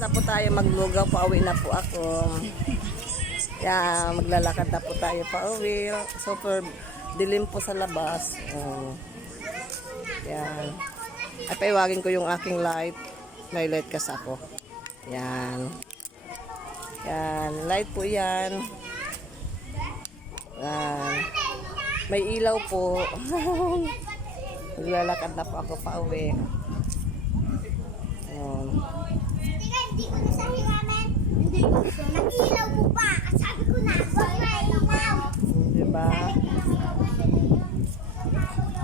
na po tayo maglugaw, pauwi na po ako. Yan, maglalakad na po tayo pauwi. Super dilim po sa labas. Oh. Yan. At paiwagin ko yung aking light. May light kasi ako. Yan. Yan, light po yan. Yan. May ilaw po. Maglalakad na po ako pauwi. Yan. Hindi ko gusto. Nag-ilaw mo pa. Sabi ko na, huwag na ilaw. Diba?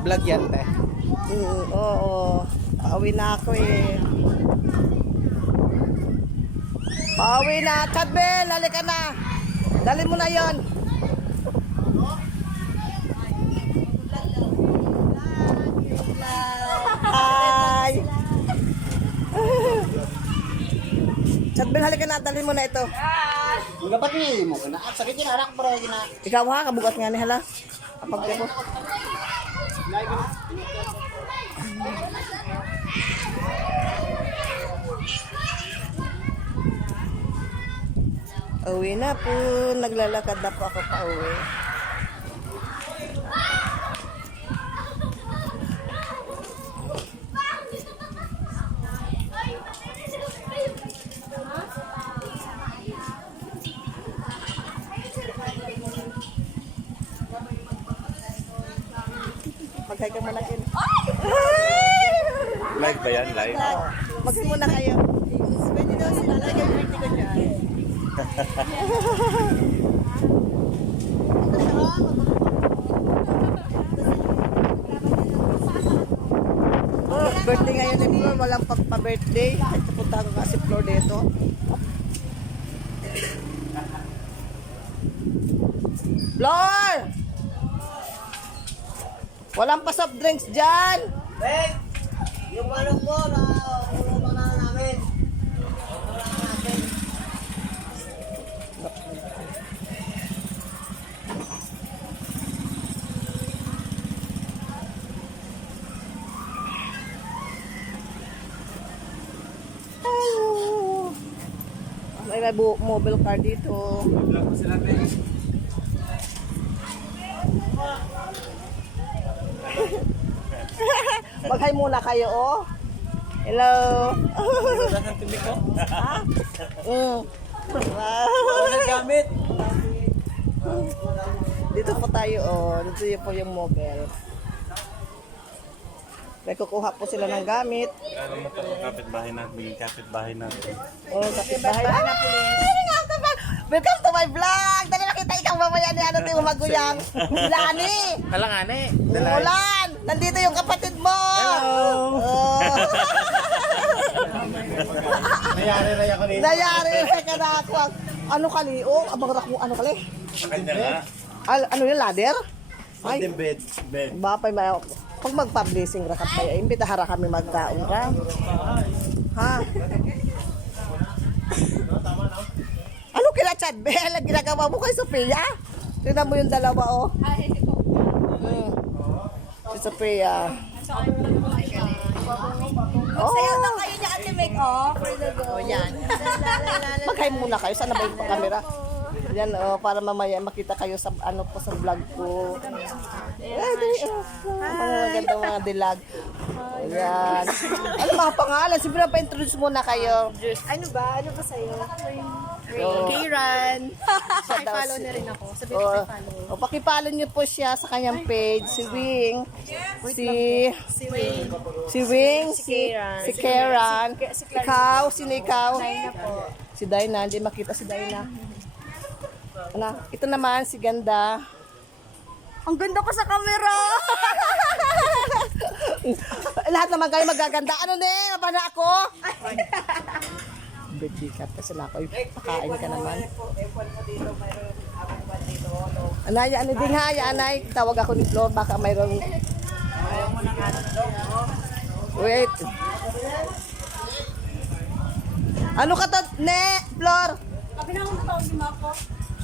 Vlog yan, te. Mm, oo. Pauwi na ako eh. Pauwi na. Chadbel, halika na. Dali mo na yon. Hi. Chadbel, halika na. Dali mo na ito. Dapat ni mo kana. At sakit yan anak para gina. Ikaw ha, kabugat nga ni hala. Kapag ko. Uwi na po. Naglalakad na po ako pa uwi. Mag-hi ka muna kin. Live ba yan? Live? Mag-hi muna kayo. Pwede daw sila. Lagi ang birthday ko dyan. Oh, birthday ngayon ni Flor, walang pagpa-birthday. Kahit pupunta ko kasi Flor dito. Flor! Walang pa soft drinks dyan! Ben, yung ano po na ulo pa na namin. May may mobile car dito. Mag-hi muna kayo, oh. Hello. Saan tubig ko? ha? Mm. Ano gamit? Dito po tayo, oh. Dito yun po yung mobile. May kukuha po sila ng gamit. Ano mo ito? Kapit-bahay natin. Kapit-bahay natin. Oh, kapitbahay. Ay, Ay, nga, tama. Welcome to my vlog! Dali mamaya ni ano tayo maguyang. Lani! Hala nga eh. Ulan! Nandito yung kapatid mo! Hello! Oh. Mayari na ako nito. Nayari ka na ako. Ano kali? Oh, abang rak mo. Ano kali? Nga. Al, ano yung ladder? Ay, bed. Bed. bapay may pag magpa-blessing rakat tayo, imbitahara kami magkaon ka. Ha? Ano Chad Bell? Ang ginagawa mo kay Sophia? Tingnan mo yung dalawa, oh. Mm. Si Sophia. Oh, Sayaw na kayo niya ate make oh. For the go. Oh, yan. Maghay muna kayo. Sana ba yung camera? Yan, oh, para mamaya makita kayo sa ano po sa vlog ko. Ay, di, oh, mga magandang mga dilag. Ayan. Ano mga pangalan? Siyempre pa-introduce muna kayo. Ano ba? Ano ba sa'yo? So, Kairan. siya daw follow na rin ako. Sabi ko Oh, follow. oh, pakipollow niyo po siya sa kanyang page, si Wing, si Si Wayne. si Wing, si si Karen, ikaw, sino ikaw? Si Dina, hindi makita si Dina. Ano, ito naman si Ganda. Ang ganda ko sa camera! Lahat naman kayo magaganda. Ano ne? Mabana ako? Birthday ka pa sila ako. Pakain ka naman. Anay, ano din ha? Anay. Tawag ako ni Flor. Baka mayroon... Wait. Ano ka to, ne, Flor?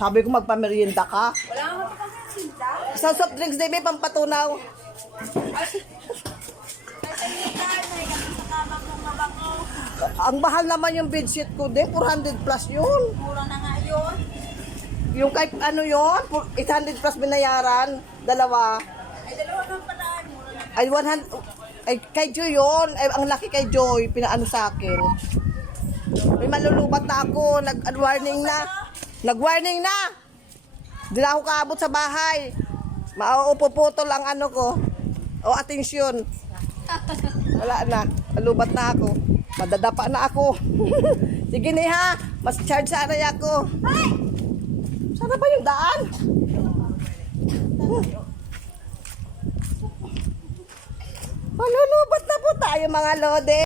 Sabi ko magpamerienda ka. Wala kasi sinta. Sa soft drinks may pampatunaw. Ang mahal naman yung bedsheet ko din, 400 plus yun. Mura na nga yun. Yung kahit ano yun, 800 plus binayaran, dalawa. Ay, dalawa kang pala. Mura na. Ay, 100, ay, kay Joy yun. Ay, ang laki kay Joy, pinaano sa akin. May malulubat na ako, nag-warning na. Nag-warning na! Di na ako kaabot sa bahay. Mauupuputol ang ano ko. O, atensyon. Wala na. Malubat na ako. Madadapa na ako. Sige ni ha. Mas charge sana ako. Ay! Sana ba yung daan? Malulubat na po tayo mga lode.